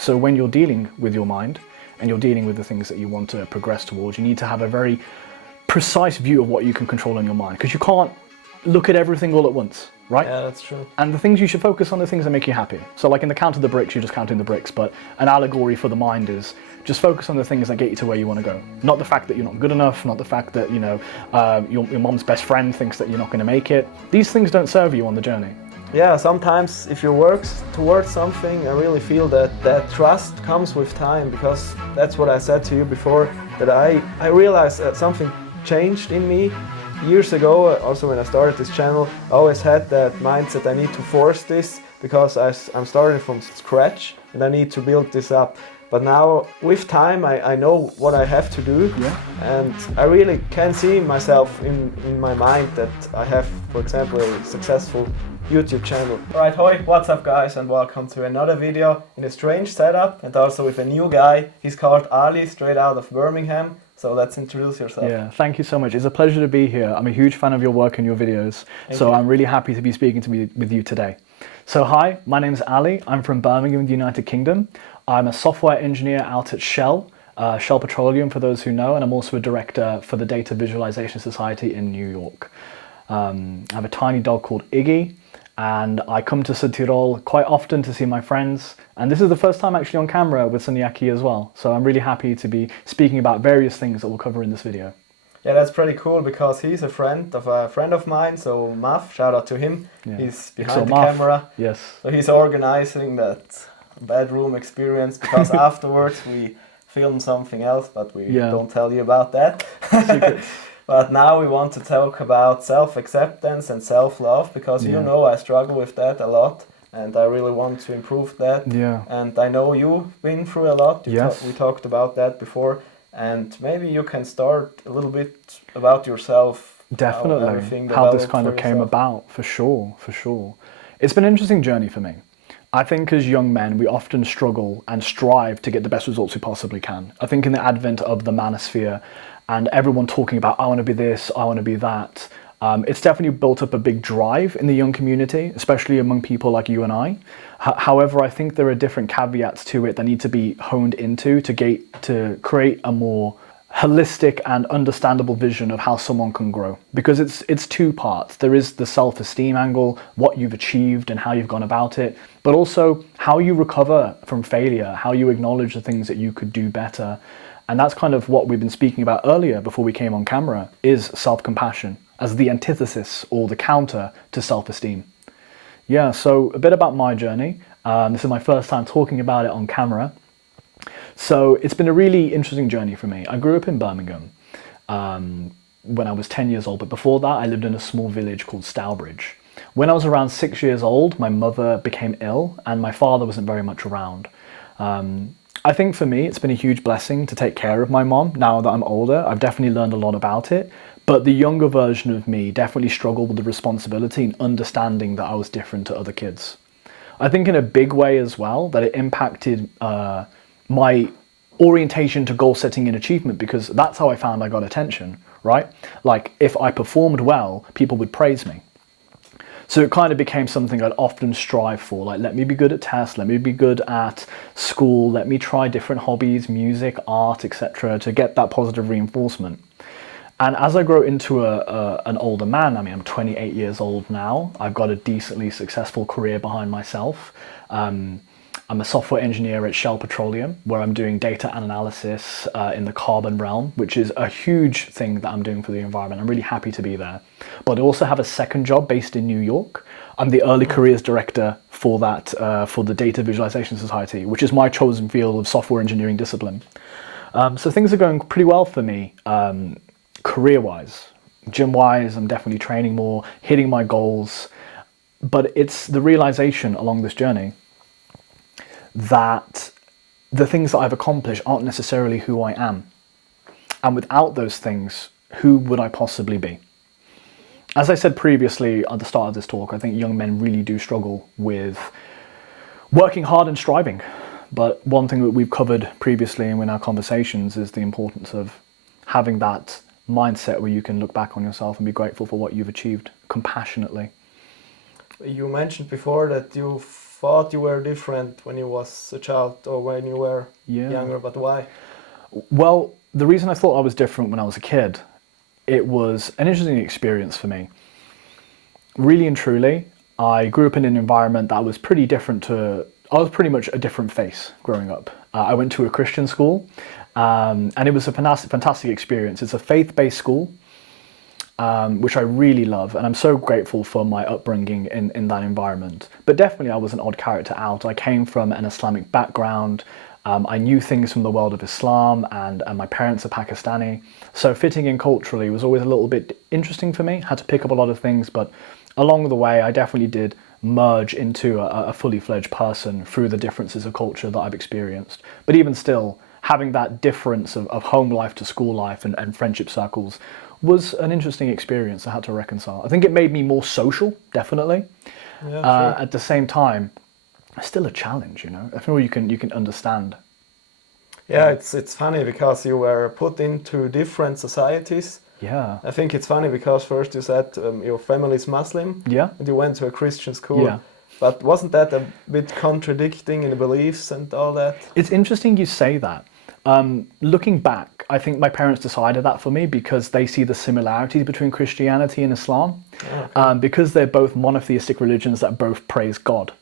So when you're dealing with your mind and you're dealing with the things that you want to progress towards, you need to have a very precise view of what you can control in your mind, because you can't look at everything all at once, right? Yeah, that's true. And the things you should focus on are the things that make you happy. So like in the count of the bricks, you're just counting the bricks, but an allegory for the mind is just focus on the things that get you to where you want to go. Not the fact that you're not good enough, not the fact that, your mom's best friend thinks that you're not going to make it. These things don't serve you on the journey. Yeah, sometimes if you work towards something, I really feel that trust comes with time, because that's what I said to you before, that I realized that something changed in me years ago. Also when I started this channel, I always had that mindset, I need to force this because I'm starting from scratch and I need to build this up. But now with time I know what I have to do, and I really can see myself in my mind that I have, for example, a successful YouTube channel. Alright, hoi, what's up guys, and welcome to another video in a strange setup, and also with a new guy. He's called Ali, straight out of Birmingham. So let's introduce yourself. Yeah, thank you so much. It's a pleasure to be here. I'm a huge fan of your work and your videos. Thank you. I'm really happy to be speaking with you today. So hi, my name's Ali. I'm from Birmingham, the United Kingdom. I'm a software engineer out at Shell Petroleum for those who know, and I'm also a director for the Data Visualization Society in New York. I have a tiny dog called Iggy, and I come to Südtirol quite often to see my friends, and this is the first time actually on camera with Jaki as well, so I'm really happy to be speaking about various things that we'll cover in this video. Yeah, that's pretty cool, because he's a friend of mine, so Maf, shout out to him. Yeah. He's behind Exo the Maf. camera. Yes. So he's organizing that bedroom experience, because afterwards we film something else, but we don't tell you about that. Secrets. But now we want to talk about self-acceptance and self-love, because you know I struggle with that a lot, and I really want to improve that. Yeah. And I know you've been through a lot. Yes. We talked about that before, and maybe you can start a little bit about yourself. Definitely. How this kind of came about, for sure, for sure. It's been an interesting journey for me. I think as young men, we often struggle and strive to get the best results we possibly can. I think in the advent of the manosphere and everyone talking about, I want to be this, I want to be that, it's definitely built up a big drive in the young community, especially among people like you and I. However, I think there are different caveats to it that need to be honed into to create a more holistic and understandable vision of how someone can grow, because it's two parts. There is the self-esteem angle, what you've achieved and how you've gone about it, but also how you recover from failure, how you acknowledge the things that you could do better. And that's kind of what we've been speaking about earlier before we came on camera, is self-compassion as the antithesis or the counter to self-esteem. Yeah, so a bit about my journey. This is my first time talking about it on camera. So it's been a really interesting journey for me. I grew up in Birmingham when I was 10 years old, but before that I lived in a small village called Stourbridge. When I was around 6 years old, my mother became ill and my father wasn't very much around. I think for me, it's been a huge blessing to take care of my mom. Now that I'm older, I've definitely learned a lot about it, but the younger version of me definitely struggled with the responsibility and understanding that I was different to other kids. I think in a big way as well, that it impacted my orientation to goal setting and achievement, because that's how I found I got attention, right? Like if I performed well, people would praise me. So it kind of became something I'd often strive for, like let me be good at tests, let me be good at school, let me try different hobbies, music, art, etc., to get that positive reinforcement. And as I grow into an older man, I mean, I'm 28 years old now, I've got a decently successful career behind myself. I'm a software engineer at Shell Petroleum, where I'm doing data analysis in the carbon realm, which is a huge thing that I'm doing for the environment. I'm really happy to be there. But I also have a second job based in New York. I'm the early careers director for that, for the Data Visualization Society, which is my chosen field of software engineering discipline. So things are going pretty well for me, career-wise. Gym-wise, I'm definitely training more, hitting my goals. But it's the realization along this journey that the things that I've accomplished aren't necessarily who I am. And without those things, who would I possibly be? As I said previously at the start of this talk, I think young men really do struggle with working hard and striving. But one thing that we've covered previously and in our conversations is the importance of having that mindset where you can look back on yourself and be grateful for what you've achieved compassionately. You mentioned before that you thought you were different when you was a child or when you were younger, but why? Well, the reason I thought I was different when I was a kid, it was an interesting experience for me. Really and truly, I grew up in an environment that was pretty different to, I was pretty much a different face growing up. I went to a Christian school, and it was a fantastic experience. It's a faith-based school, which I really love, and I'm so grateful for my upbringing in that environment. But definitely I was an odd character out. I came from an Islamic background. I knew things from the world of Islam, and my parents are Pakistani. So fitting in culturally was always a little bit interesting for me. Had to pick up a lot of things, but along the way I definitely did merge into a fully fledged person through the differences of culture that I've experienced. But even still, having that difference of home life to school life and friendship circles was an interesting experience I had to reconcile. I think it made me more social, definitely. Yeah, sure. At the same time, it's still a challenge, you know. I feel you can understand. Yeah, it's funny because you were put into different societies. Yeah. I think it's funny because first you said your family is Muslim. Yeah. And you went to a Christian school. Yeah. But wasn't that a bit contradicting in the beliefs and all that? It's interesting you say that. Looking back, I think my parents decided that for me because they see the similarities between Christianity and Islam. Okay. Because they're both monotheistic religions that both praise God.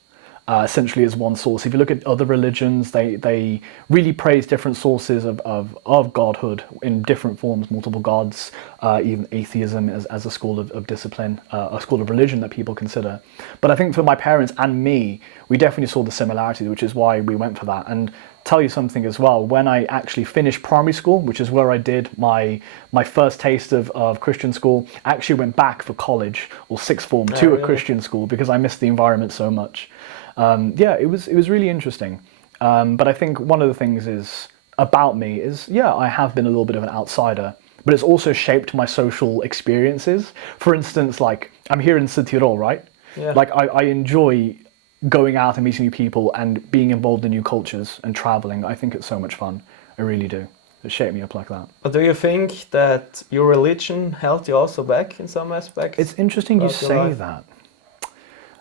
Essentially as one source. If you look at other religions, they really praise different sources of godhood in different forms, multiple gods, even atheism as a school of discipline, a school of religion that people consider. But I think for my parents and me, we definitely saw the similarities, which is why we went for that. And tell you something as well, when I actually finished primary school, which is where I did my first taste of Christian school, I actually went back for college or sixth form to a Christian school because I missed the environment so much. It was really interesting. But I think one of the things is about me is, I have been a little bit of an outsider, but it's also shaped my social experiences. For instance, like I'm here in Südtirol, right? Yeah. Like I enjoy going out and meeting new people and being involved in new cultures and traveling. I think it's so much fun. I really do. It shaped me up like that. But do you think that your religion held you also back in some aspects? It's interesting you say that.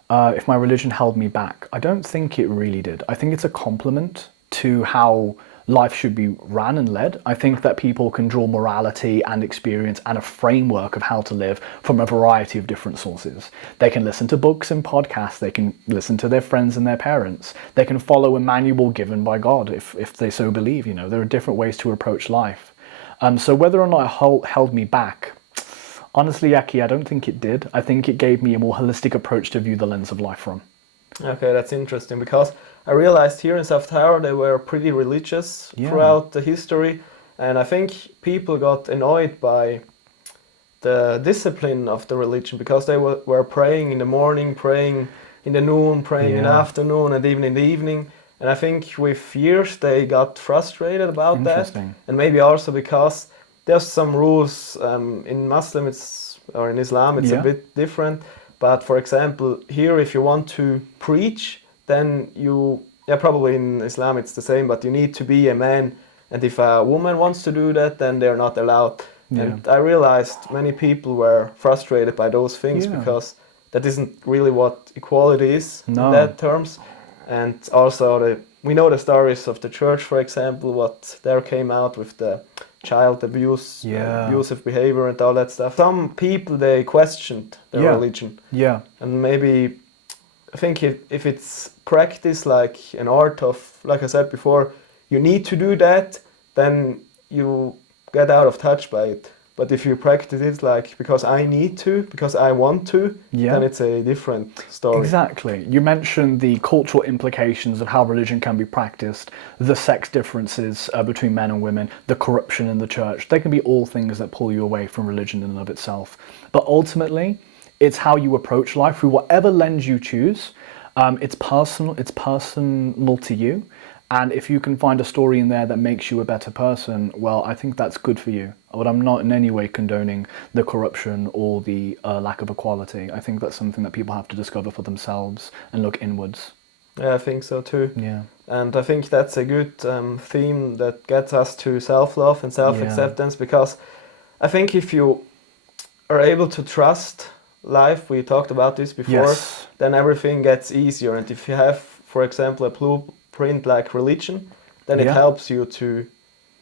If my religion held me back, I don't think it really did. I think it's a compliment to how life should be ran and led. I think that people can draw morality and experience and a framework of how to live from a variety of different sources. They can listen to books and podcasts. They can listen to their friends and their parents. They can follow a manual given by God if they so believe. You know, there are different ways to approach life. So whether or not it held me back, honestly, Jaki, I don't think it did. I think it gave me a more holistic approach to view the lens of life from. Okay, that's interesting because I realized here in South Tower they were pretty religious throughout the history, and I think people got annoyed by the discipline of the religion because they were praying in the morning, praying in the noon, praying in the afternoon, and even in the evening. And I think with years they got frustrated about that, and maybe also because there's some rules in Muslim or in Islam it's a bit different. But for example, here if you want to preach, then probably in Islam it's the same, but you need to be a man. And if a woman wants to do that, then they're not allowed. Yeah. And I realized many people were frustrated by those things because that isn't really what equality is in that terms. And also we know the stories of the church, for example, what there came out with the child abuse, abusive behavior and all that stuff. Some people, they questioned their religion. Yeah. And maybe, I think if it's practice like an art of, like I said before, you need to do that, then you get out of touch by it. But if you practice it like because I need to, because I want to, then it's a different story. Exactly. You mentioned the cultural implications of how religion can be practiced, the sex differences between men and women, the corruption in the church. They can be all things that pull you away from religion in and of itself. But ultimately, it's how you approach life through whatever lens you choose. It's personal to you. And if you can find a story in there that makes you a better person, well, I think that's good for you. But I'm not in any way condoning the corruption or the lack of equality. I think that's something that people have to discover for themselves and look inwards. Yeah, I think so too. Yeah. And I think that's a good theme that gets us to self-love and self-acceptance because I think if you are able to trust life, we talked about this before, Yes. then everything gets easier. And if you have, for example, a blueprint like religion, then it Yeah. helps you to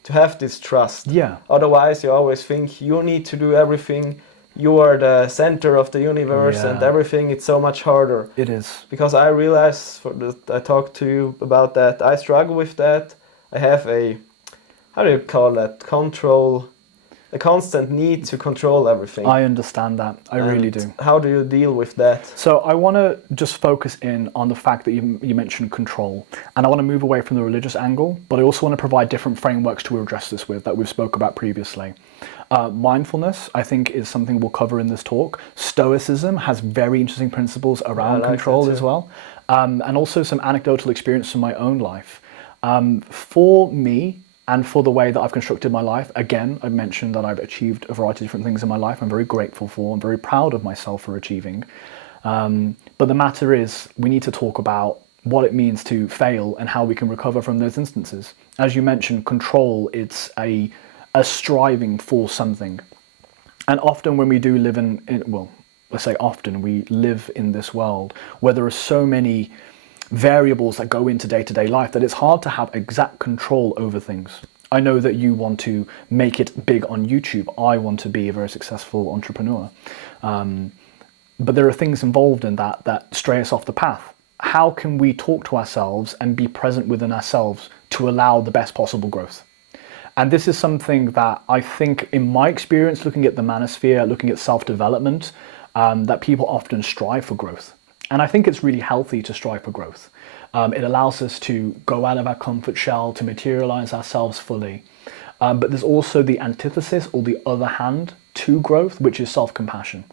have this trust. Yeah. Otherwise, you always think you need to do everything. You are the center of the universe and Yeah. everything. It's so much harder. It is. Because I realize, I talked to you about that, I struggle with that. I have how do you call that, a constant need to control everything. I understand that. I really do. How do you deal with that? So I want to just focus in on the fact that you mentioned control, and I want to move away from the religious angle, but I also want to provide different frameworks to address this with that we've spoke about previously. Mindfulness, I think, is something we'll cover in this talk. Stoicism has very interesting principles around control as well, and also some anecdotal experience from my own life. For me, and for the way that I've constructed my life, again, I've mentioned that I've achieved a variety of different things in my life I'm very grateful for. I'm very proud of myself for achieving. But the matter is, we need to talk about what it means to fail and how we can recover from those instances. As you mentioned, control, it's a striving for something. And often when we do live let's say often, we live in this world where there are so many variables that go into day-to-day life that it's hard to have exact control over things. I know that you want to make it big on YouTube. I want to be a very successful entrepreneur. But there are things involved in that stray us off the path. How can we talk to ourselves and be present within ourselves to allow the best possible growth? And this is something that I think, in my experience, looking at the manosphere, looking at self-development, that people often strive for growth. And I think it's really healthy to strive for growth. It allows us to go out of our comfort shell, to materialize ourselves fully. But there's also the antithesis, or the other hand, to growth, which is self-compassion.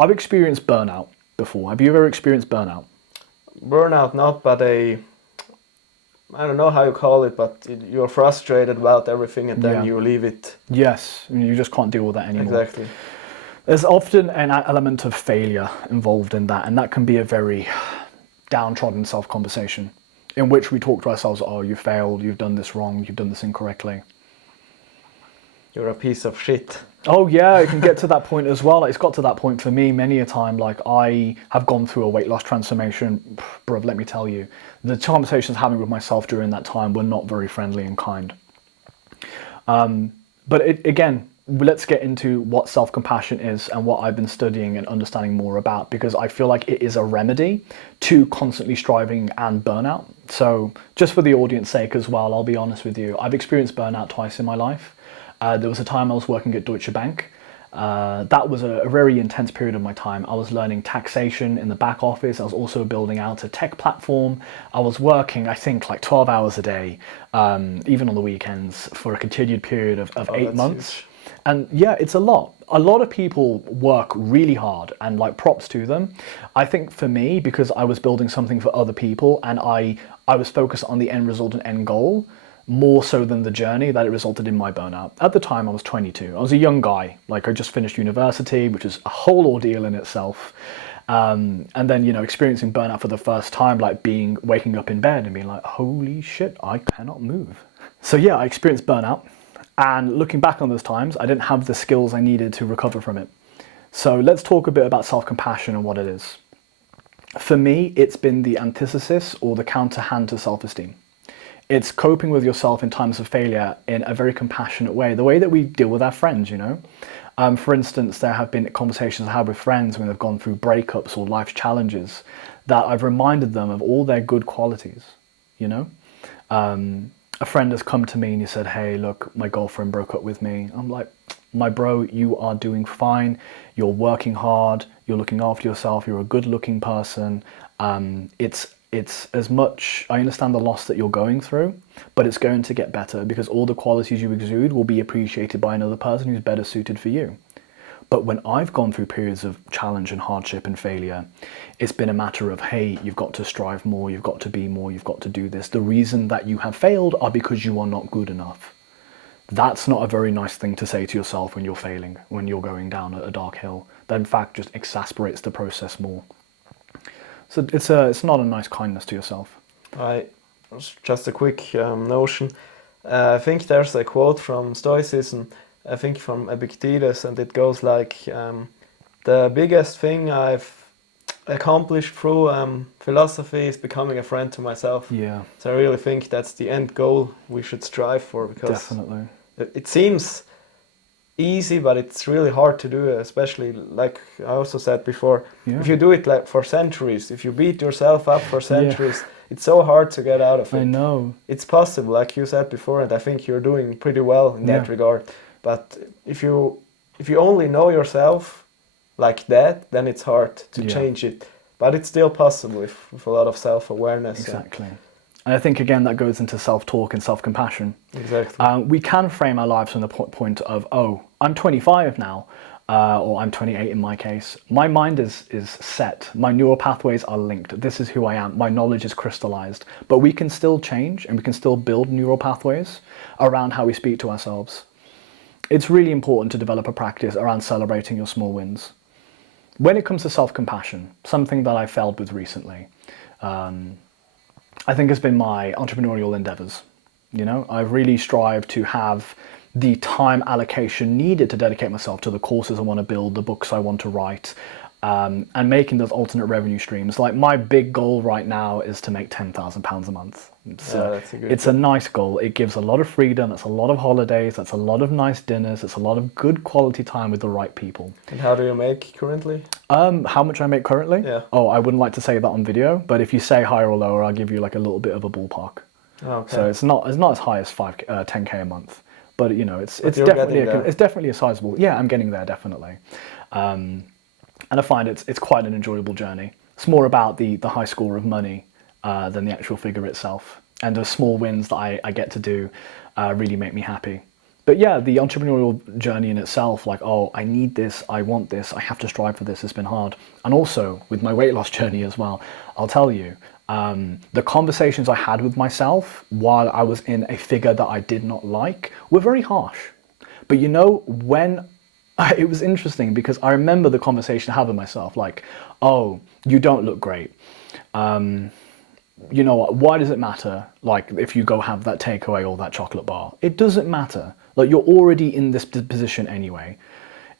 I've experienced burnout before. Have you ever experienced burnout? Burnout, not, but I don't know how you call it, but you're frustrated about everything and then you leave it. Yes, you just can't deal with that anymore. Exactly. There's often an element of failure involved in that, and that can be a very downtrodden self-conversation in which we talk to ourselves, oh, you failed, you've done this wrong, you've done this incorrectly. You're a piece of shit. Oh yeah, it can get to that point as well. It's got to that point for me many a time. Like, I have gone through a weight loss transformation. Bruv, let me tell you, the conversations having with myself during that time were not very friendly and kind. But again, let's get into what self-compassion is and what I've been studying and understanding more about, because I feel like it is a remedy to constantly striving and burnout. So just for the audience's sake as well, I'll be honest with you, I've experienced burnout twice in my life. There was a time I was working at Deutsche Bank. That was a very intense period of my time. I was learning taxation in the back office. I was also building out a tech platform. I was working, I think, like 12 hours a day, even on the weekends, for a continued period of 8 months. Huge. And yeah, it's a lot. A lot of people work really hard, and like, props to them. I think for me, because I was building something for other people and I was focused on the end result and end goal, more so than the journey, that it resulted in my burnout. At the time, I was 22. I was a young guy. Like, I just finished university, which is a whole ordeal in itself. And then, experiencing burnout for the first time, like waking up in bed and being like, holy shit, I cannot move. So yeah, I experienced burnout. And looking back on those times, I didn't have the skills I needed to recover from it. So let's talk a bit about self-compassion and what it is. For me, it's been the antithesis or the counterhand to self-esteem. It's coping with yourself in times of failure in a very compassionate way, the way that we deal with our friends, For instance, there have been conversations I had with friends when they've gone through breakups or life challenges that I've reminded them of all their good qualities, A friend has come to me and he said, hey, look, my girlfriend broke up with me. I'm like, my bro, you are doing fine. You're working hard. You're looking after yourself. You're a good looking person. It's as much, I understand the loss that you're going through, but it's going to get better because all the qualities you exude will be appreciated by another person who's better suited for you. But when I've gone through periods of challenge and hardship and failure, it's been a matter of, hey, you've got to strive more, you've got to be more, you've got to do this. The reason that you have failed are because you are not good enough. That's not a very nice thing to say to yourself when you're failing, when you're going down a dark hill. That in fact just exasperates the process more. So it's not a nice kindness to yourself. Just a quick notion. I think there's a quote from Stoicism, I think from Epictetus, and it goes like, The biggest thing I've accomplished through philosophy is becoming a friend to myself. Yeah. So I really think that's the end goal we should strive for, because Definitely. it seems easy, but it's really hard to do, especially like I also said before. Yeah. If you do it like for centuries, if you beat yourself up for centuries, it's so hard to get out of it. I know. It's possible, like you said before, and I think you're doing pretty well in that regard. But if you only know yourself like that, then it's hard to change it. But it's still possible with a lot of self-awareness. Exactly. And I think, again, that goes into self-talk and self-compassion. Exactly. We can frame our lives from the point of, oh, I'm 25 now, or I'm 28 in my case. My mind is set. My neural pathways are linked. This is who I am. My knowledge is crystallized. But we can still change, and we can still build neural pathways around how we speak to ourselves. It's really important to develop a practice around celebrating your small wins. When it comes to self-compassion, something that I failed with recently, I think has been my entrepreneurial endeavors. You know, I've really strived to have the time allocation needed to dedicate myself to the courses I want to build, the books I want to write, and making those alternate revenue streams. Like, my big goal right now is to make £10,000 a month. It's a nice goal. It gives a lot of freedom. That's a lot of holidays. That's a lot of nice dinners. It's a lot of good quality time with the right people. And how do you make currently? How much I make currently? Yeah. Oh, I wouldn't like to say that on video, but if you say higher or lower, I'll give you like a little bit of a ballpark. Okay. So it's not as high as 10k a month, but you know, it's definitely a sizable. Yeah, I'm getting there, definitely. And I find it's quite an enjoyable journey. It's more about the high score of money than the actual figure itself. And the small wins that I get to do really make me happy. But yeah, the entrepreneurial journey in itself, like, oh, I need this, I want this, I have to strive for this, has been hard. And also with my weight loss journey as well, I'll tell you, the conversations I had with myself while I was in a figure that I did not like were very harsh. But you know, it was interesting because I remember the conversation I had with myself, like, oh, you don't look great. You know what, why does it matter, like, if you go have that takeaway or that chocolate bar? It doesn't matter. Like, you're already in this position anyway.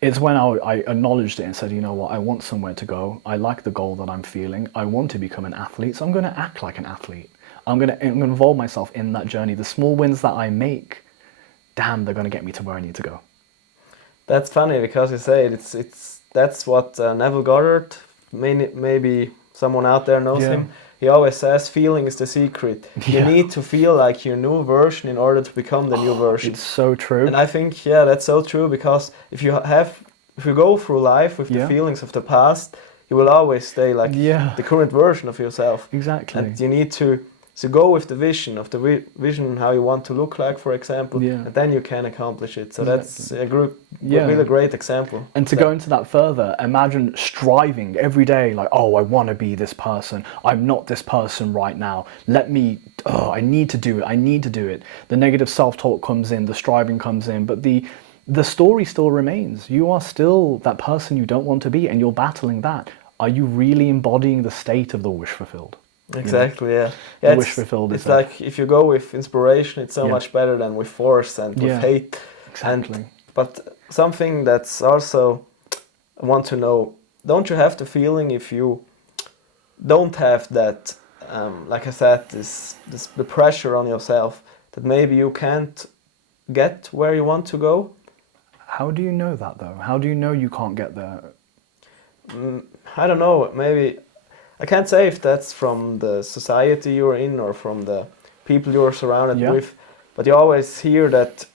It's when I acknowledged it and said, you know what, I want somewhere to go. I like the goal that I'm feeling. I want to become an athlete, so I'm going to act like an athlete. I'm going to involve myself in that journey. The small wins that I make, damn, they're going to get me to where I need to go. That's funny because you say that's what Neville Goddard, maybe someone out there knows him. He always says feeling is the secret. You need to feel like your new version in order to become the new version. It's so true. And I think, that's so true, because if you go through life with the feelings of the past, you will always stay like the current version of yourself. Exactly. And you need to go with the vision of the vision how you want to look like, for example, and then you can accomplish it. So that's a really great example. And to go into that further, imagine striving every day, like, oh, I want to be this person. I'm not this person right now. I need to do it. The negative self-talk comes in, the striving comes in, but the story still remains. You are still that person you don't want to be, and you're battling that. Are you really embodying the state of the wish fulfilled? Exactly, yeah. The wish fulfilled. It's like if you go with inspiration, it's so much better than with force and with hate. Exactly. But something that's also, I want to know, don't you have the feeling if you don't have that, like I said, the pressure on yourself, that maybe you can't get where you want to go? How do you know that, though? How do you know you can't get there? I don't know, maybe. I can't say if that's from the society you're in or from the people you're surrounded with, but you always hear that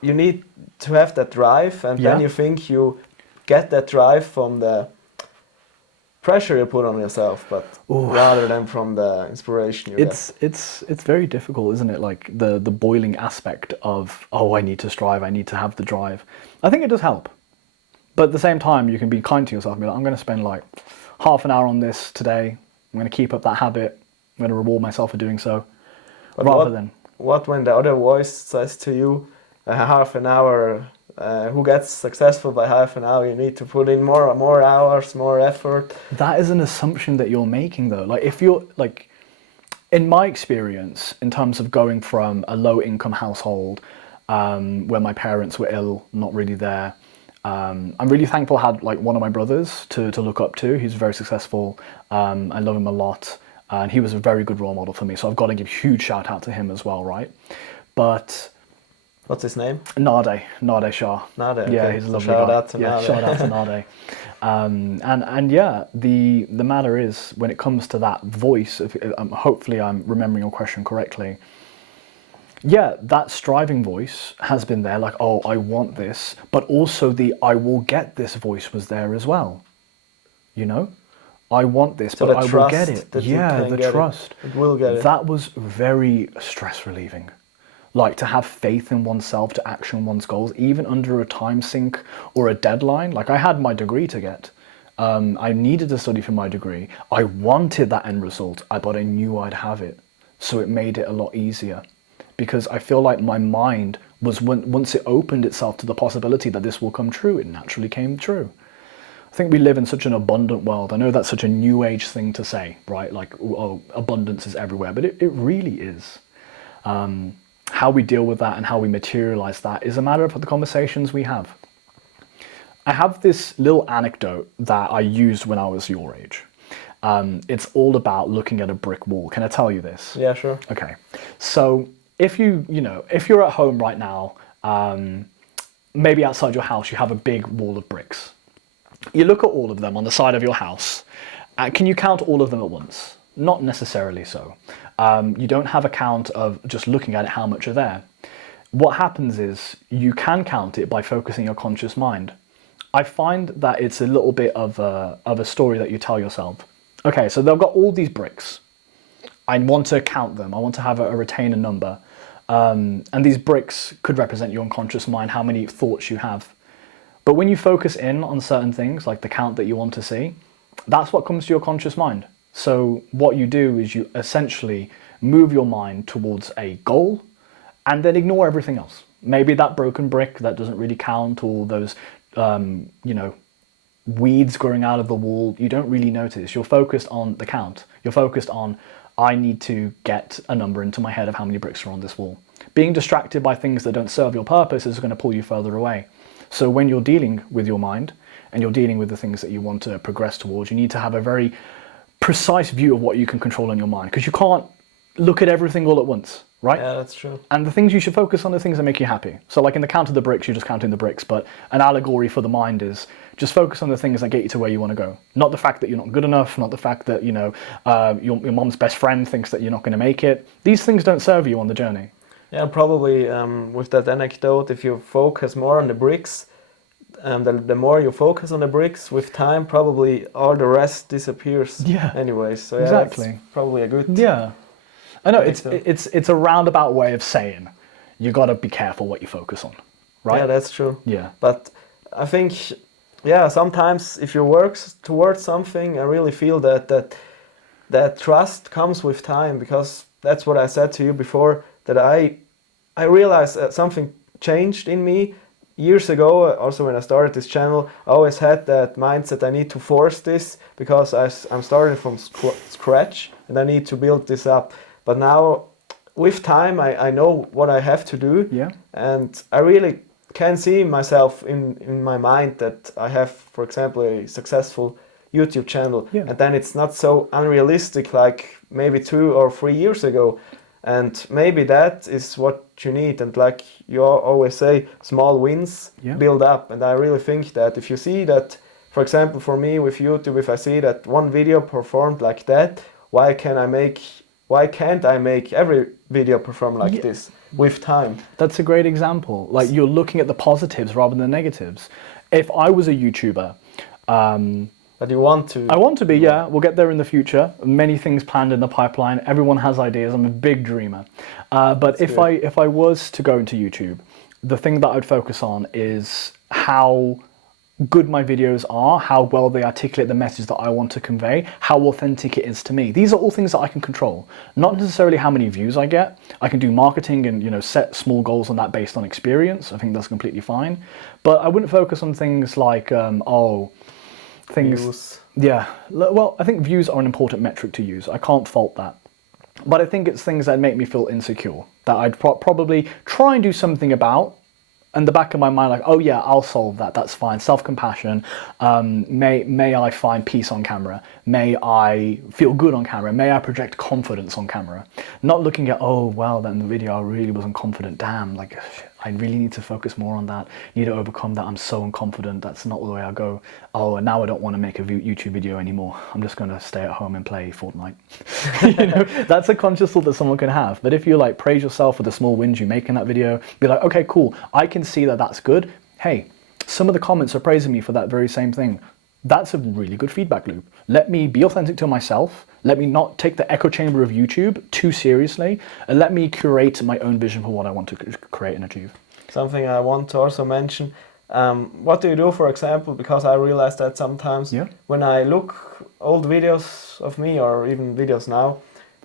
you need to have that drive, and then you think you get that drive from the pressure you put on yourself, but rather than from the inspiration you get. It's very difficult, isn't it? Like the boiling aspect of, oh, I need to strive, I need to have the drive. I think it does help, but at the same time, you can be kind to yourself and be like, I'm going to spend like half an hour on this today. I'm going to keep up that habit. I'm going to reward myself for doing so. But what when the other voice says to you, half an hour, who gets successful by half an hour? You need to put in more hours, more effort. That is an assumption that you're making, though. Like, if you're like, in my experience, in terms of going from a low income household, where my parents were ill, not really there, I'm really thankful I had like one of my brothers to look up to. He's very successful. I love him a lot. And he was a very good role model for me. So I've got to give huge shout out to him as well, right? But what's his name? Nade Shah. Nade, okay. Yeah, he's a lovely shout guy. Out to Nade. Shout out to Nade. And yeah, the matter is, when it comes to that voice, hopefully I'm remembering your question correctly. Yeah, that striving voice has been there, like, oh, I want this, but also the I will get this voice was there as well. You know? I want this, so but I will get it. Yeah, the trust. It will get it. That was very stress relieving. Like, to have faith in oneself to action one's goals, even under a time sink or a deadline. Like, I had my degree to get. I needed to study for my degree. I wanted that end result, but I knew I'd have it. So it made it a lot easier. Because I feel like my mind was, once it opened itself to the possibility that this will come true, it naturally came true. I think we live in such an abundant world. I know that's such a new age thing to say, right? Like, oh, abundance is everywhere, but it really is. How we deal with that and how we materialize that is a matter of the conversations we have. I have this little anecdote that I used when I was your age. It's all about looking at a brick wall. Can I tell you this? Yeah, sure. Okay. So if you're at home right now, maybe outside your house, you have a big wall of bricks. You look at all of them on the side of your house. Can you count all of them at once? Not necessarily so. You don't have a count of just looking at it, how much are there. What happens is you can count it by focusing your conscious mind. I find that it's a little bit of a story that you tell yourself. Okay, so they've got all these bricks. I want to count them. I want to have a retainer number. And these bricks could represent your unconscious mind, how many thoughts you have. But when you focus in on certain things, like the count that you want to see, that's what comes to your conscious mind. So what you do is you essentially move your mind towards a goal and then ignore everything else. Maybe that broken brick that doesn't really count, or those, weeds growing out of the wall, you don't really notice. You're focused on the count. You're focused on, I need to get a number into my head of how many bricks are on this wall. Being distracted by things that don't serve your purpose is going to pull you further away. So when you're dealing with your mind and you're dealing with the things that you want to progress towards, you need to have a very precise view of what you can control in your mind, because you can't look at everything all at once, right? Yeah, that's true. And the things you should focus on are the things that make you happy. So like in the count of the bricks, you're just counting the bricks, but an allegory for the mind is just focus on the things that get you to where you want to go. Not the fact that you're not good enough, not the fact that, your mom's best friend thinks that you're not going to make it. These things don't serve you on the journey. Yeah, probably with that anecdote, if you focus more on the bricks, the more you focus on the bricks, with time, probably all the rest disappears. Yeah. Anyways, so yeah, exactly. That's probably a good. Yeah. I know it's a roundabout way of saying you got to be careful what you focus on, right? Yeah, that's true. Yeah. But I think, sometimes if you work towards something, I really feel that trust comes with time, because that's what I said to you before, that I realized that something changed in me years ago. Also, when I started this channel, I always had that mindset, I need to force this because I'm starting from scratch and I need to build this up. But now, with time, I know what I have to do. Yeah. And I really can see myself in my mind that I have, for example, a successful YouTube channel. Yeah. And then it's not so unrealistic like maybe 2 or 3 years ago. And maybe that is what you need. And like you always say, small wins build up. And I really think that if you see that, for example, for me with YouTube, if I see that one video performed like that, why can't I make every video perform like this with time? That's a great example. Like, you're looking at the positives rather than the negatives. If I was a YouTuber, but you want to? I want to be, yeah. We'll get there in the future. Many things planned in the pipeline. Everyone has ideas. I'm a big dreamer. But if I was to go into YouTube, the thing that I'd focus on is how good my videos are, how well they articulate the message that I want to convey, how authentic it is to me. These are all things that I can control. Not necessarily how many views I get. I can do marketing and set small goals on that based on experience. I think that's completely fine. But I wouldn't focus on things like views. Yeah. Well, I think views are an important metric to use. I can't fault that. But I think it's things that make me feel insecure, that I'd probably try and do something about, in the back of my mind, like, oh yeah, I'll solve that. That's fine. Self-compassion. May I find peace on camera. May I feel good on camera. May I project confidence on camera. Not looking at, oh wow, that in the video I really wasn't confident. Damn, like I really need to focus more on that. Need to overcome that. I'm so unconfident. That's not the way I go. Oh, and now I don't want to make a YouTube video anymore. I'm just going to stay at home and play Fortnite. You know, that's a conscious thought that someone can have. But if you like praise yourself for the small wins you make in that video, be like, okay, cool. I can see that that's good. Hey, some of the comments are praising me for that very same thing. That's a really good feedback loop. Let me be authentic to myself. Let me not take the echo chamber of YouTube too seriously, and let me curate my own vision for what I want to create and achieve. Something I want to also mention, what do you do, for example, because I realize that sometimes when I look old videos of me or even videos now,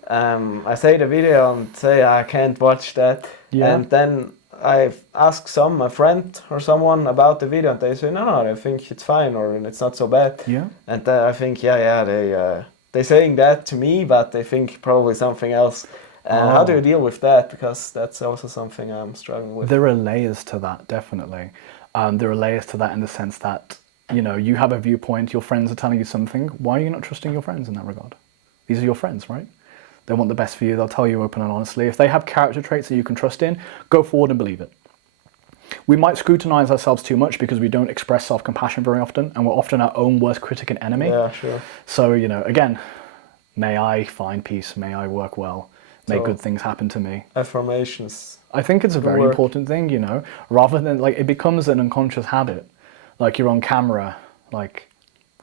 I say the video and say I can't watch that, and then I ask my friend or someone about the video, and they say no, I think it's fine or it's not so bad. And I think they're saying that to me, but they think probably something else. How do you deal with that? Because that's also something I'm struggling with. There are layers to that, definitely. There are layers to that in the sense that, you know, you have a viewpoint, your friends are telling you something. Why are you not trusting your friends in that regard? These are your friends, right? They want the best for you. They'll tell you open and honestly. If they have character traits that you can trust in, go forward and believe it. We might scrutinize ourselves too much because we don't express self-compassion very often, and we're often our own worst critic and enemy. Yeah, sure. So, you know, again, may I find peace, may I work well, may good things happen to me. Affirmations. I think it's a very important thing, you know, rather than like it becomes an unconscious habit. Like you're on camera, like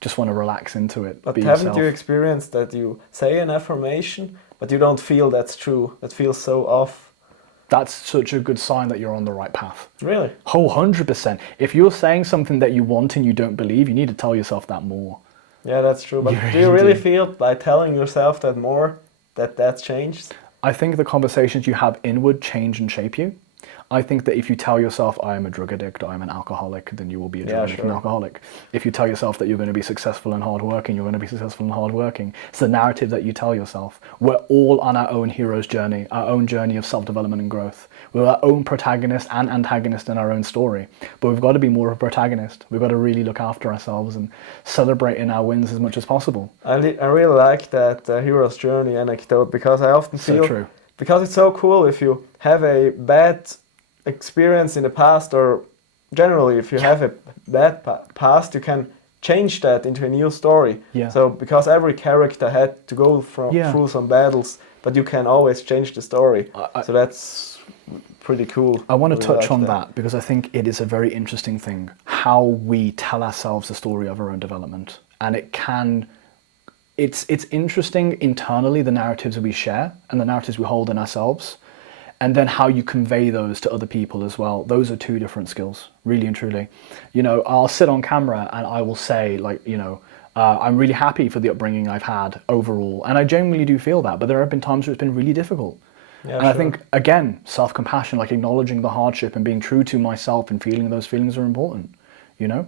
just want to relax into it. But haven't you experienced that you say an affirmation, but you don't feel that's true? That feels so off. That's such a good sign that you're on the right path. Really? Oh, 100%. If you're saying something that you want and you don't believe, you need to tell yourself that more. Yeah, that's true. But do you really feel by telling yourself that more, that's changed? I think the conversations you have inward change and shape you. I think that if you tell yourself, I am a drug addict, I am an alcoholic, then you will be a drug addict and alcoholic. If you tell yourself that you're going to be successful and hardworking, you're going to be successful and hardworking. It's the narrative that you tell yourself. We're all on our own hero's journey, our own journey of self-development and growth. We're our own protagonist and antagonist in our own story. But we've got to be more of a protagonist. We've got to really look after ourselves and celebrate in our wins as much as possible. I really like that hero's journey anecdote, because I often feel... So true. Because it's so cool if you have a bad experience in the past, or generally if you have a bad past, you can change that into a new story. So because every character had to go through some battles, but you can always change the story. So that's pretty cool. I want to touch on that because I think it is a very interesting thing, how we tell ourselves the story of our own development. And it's interesting internally, the narratives that we share and the narratives we hold in ourselves, and then how you convey those to other people as well. Those are two different skills, really and truly. You know, I'll sit on camera and I will say, like, you know, I'm really happy for the upbringing I've had overall. And I genuinely do feel that, but there have been times where it's been really difficult. I think, again, self-compassion, like acknowledging the hardship and being true to myself and feeling those feelings are important, you know?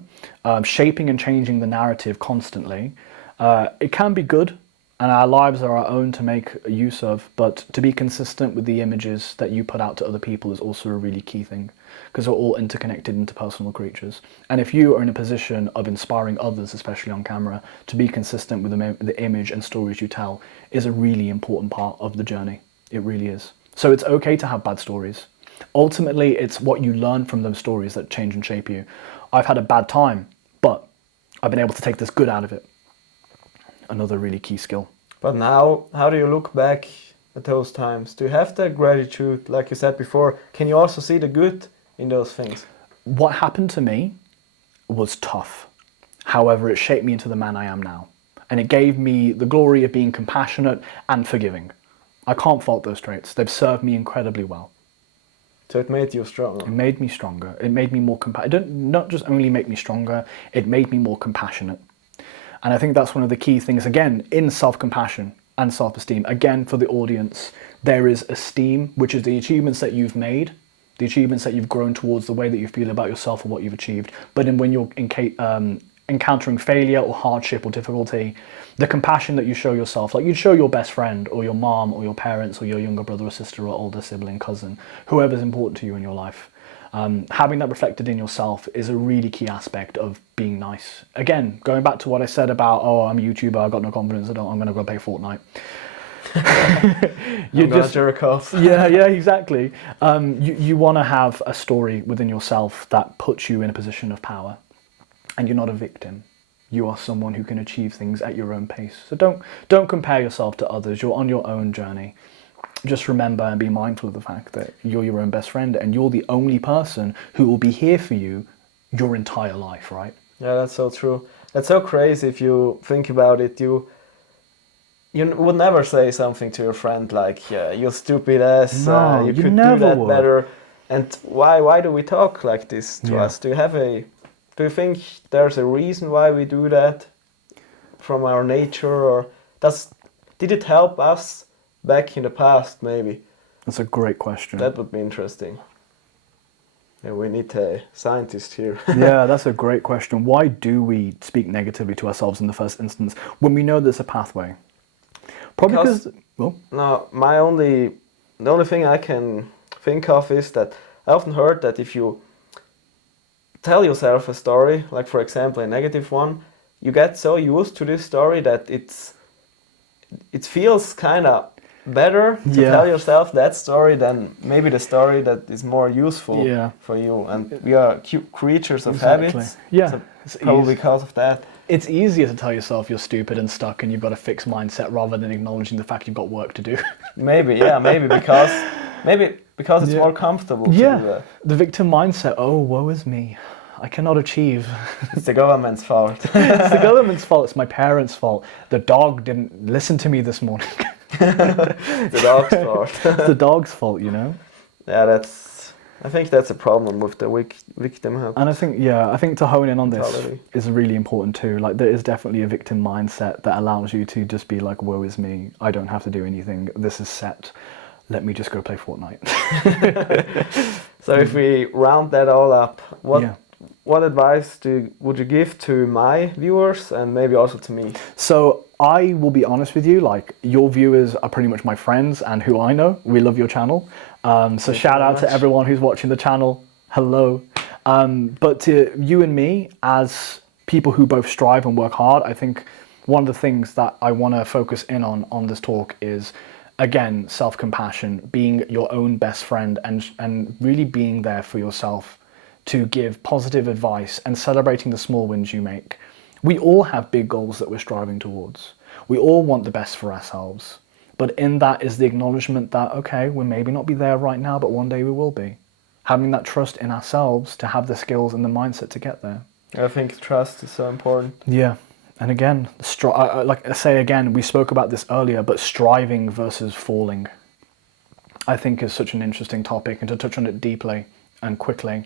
Shaping and changing the narrative constantly. It can be good, and our lives are our own to make use of, but to be consistent with the images that you put out to other people is also a really key thing, because we're all interconnected interpersonal creatures. And if you are in a position of inspiring others, especially on camera, to be consistent with the image and stories you tell is a really important part of the journey. It really is. So it's okay to have bad stories. Ultimately, it's what you learn from those stories that change and shape you. I've had a bad time, but I've been able to take this good out of it. Another really key skill. But now, how do you look back at those times? Do you have the gratitude, like you said before? Can you also see the good in those things? What happened to me was tough. However, it shaped me into the man I am now. And it gave me the glory of being compassionate and forgiving. I can't fault those traits. They've served me incredibly well. So it made you stronger? It made me stronger. It made me more compassionate. It didn't not just only make me stronger, it made me more compassionate. And I think that's one of the key things, again, in self-compassion and self-esteem. Again, for the audience, there is esteem, which is the achievements that you've made, the achievements that you've grown towards, the way that you feel about yourself or what you've achieved. But when you're encountering failure or hardship or difficulty, the compassion that you show yourself, like you'd show your best friend or your mom or your parents or your younger brother or sister or older sibling, cousin, whoever's important to you in your life. Having that reflected in yourself is a really key aspect of being nice. Again, going back to what I said about, oh, I'm a YouTuber, I've got no confidence, I'm going to go play Fortnite. You just jerk off. yeah, exactly. You want to have a story within yourself that puts you in a position of power, and you're not a victim. You are someone who can achieve things at your own pace. So don't compare yourself to others. You're on your own journey. Just remember and be mindful of the fact that you're your own best friend, and you're the only person who will be here for you your entire life, right? Yeah, that's so true. That's so crazy if you think about it. You would never say something to your friend like, yeah, you stupid ass, No, you you could never do that would. better. And why do we talk like this to Yeah. us? Do you think there's a reason why we do that from our nature, or did it help us back in the past maybe? That's a great question. That would be interesting. Yeah, we need a scientist here. Yeah, that's a great question. Why do we speak negatively to ourselves in the first instance when we know there's a pathway? Probably because well, no, the only thing I can think of is that I often heard that if you tell yourself a story, like for example a negative one, you get so used to this story that it feels kind of better to Yeah. tell yourself that story than maybe the story that is more useful Yeah. for you. And we are creatures of Exactly. habits. Yeah, So it's probably easy. because of that. It's easier to tell yourself you're stupid and stuck and you've got a fixed mindset rather than acknowledging the fact you've got work to do. Maybe because it's Yeah. more comfortable to do that. The victim mindset, oh, woe is me. I cannot achieve. It's the government's fault. It's the government's fault, it's my parents' fault. The dog didn't listen to me this morning. The dog's fault. It's the dog's fault, you know? Yeah, I think that's a problem with the victim. And I think to hone in on this mentality is really important too. Like there is definitely a victim mindset that allows you to just be like, woe is me, I don't have to do anything, this is set, let me just go play Fortnite. So if we round that all up, Yeah. what advice would you give to my viewers and maybe also to me? So I will be honest with you, like your viewers are pretty much my friends and who I know. We love your channel. So shout out to everyone who's watching the channel. Hello. But to you and me, as people who both strive and work hard, I think one of the things that I want to focus in on this talk is, again, self-compassion, being your own best friend and really being there for yourself to give positive advice and celebrating the small wins you make. We all have big goals that we're striving towards. We all want the best for ourselves. But in that is the acknowledgement that, okay, we'll maybe not be there right now, but one day we will be. Having that trust in ourselves to have the skills and the mindset to get there. I think trust is so important. Yeah. And again, like I say again, we spoke about this earlier, but striving versus falling, I think is such an interesting topic, and to touch on it deeply and quickly.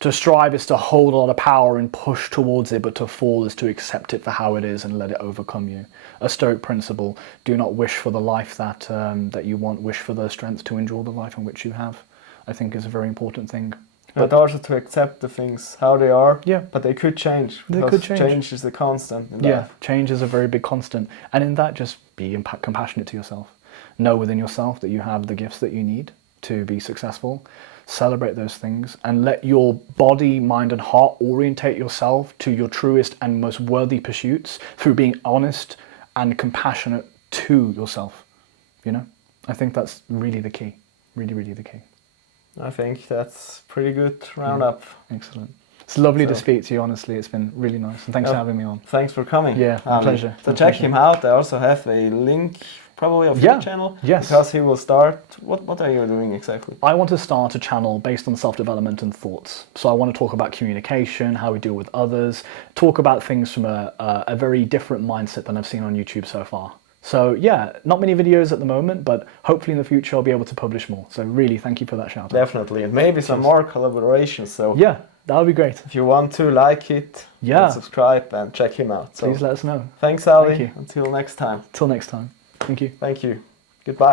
To strive is to hold a lot of power and push towards it, but to fall is to accept it for how it is and let it overcome you. A Stoic principle: do not wish for the life that you want, wish for the strength to endure the life in which you have. I think is a very important thing. But also to accept the things how they are. Yeah. But they could change. They could change. Change is a constant in Yeah, life. change is a very big constant. And in that, just be compassionate to yourself. Know within yourself that you have the gifts that you need to be successful. Celebrate those things and let your body, mind and heart orientate yourself to your truest and most worthy pursuits through being honest and compassionate to yourself. You know, I think that's really the key. Really, really the key. I think that's pretty good roundup. Excellent. It's lovely to speak to you, honestly. It's been really nice. And thanks for having me on. Thanks for coming. Yeah, my pleasure. So My check pleasure. him out. I also have a link probably of your channel. Yes. Because he will start. What are you doing exactly? I want to start a channel based on self-development and thoughts. So I want to talk about communication, how we deal with others, talk about things from a very different mindset than I've seen on YouTube so far. So yeah, not many videos at the moment, but hopefully in the future I'll be able to publish more. So really, thank you for that shout out. Definitely, and maybe some more collaborations. So yeah, that would be great. If you want to like it, yeah, subscribe and check him out. So please let us know. Thanks, Ali. Thank you. Until next time. Till next time. Thank you. Thank you. Goodbye.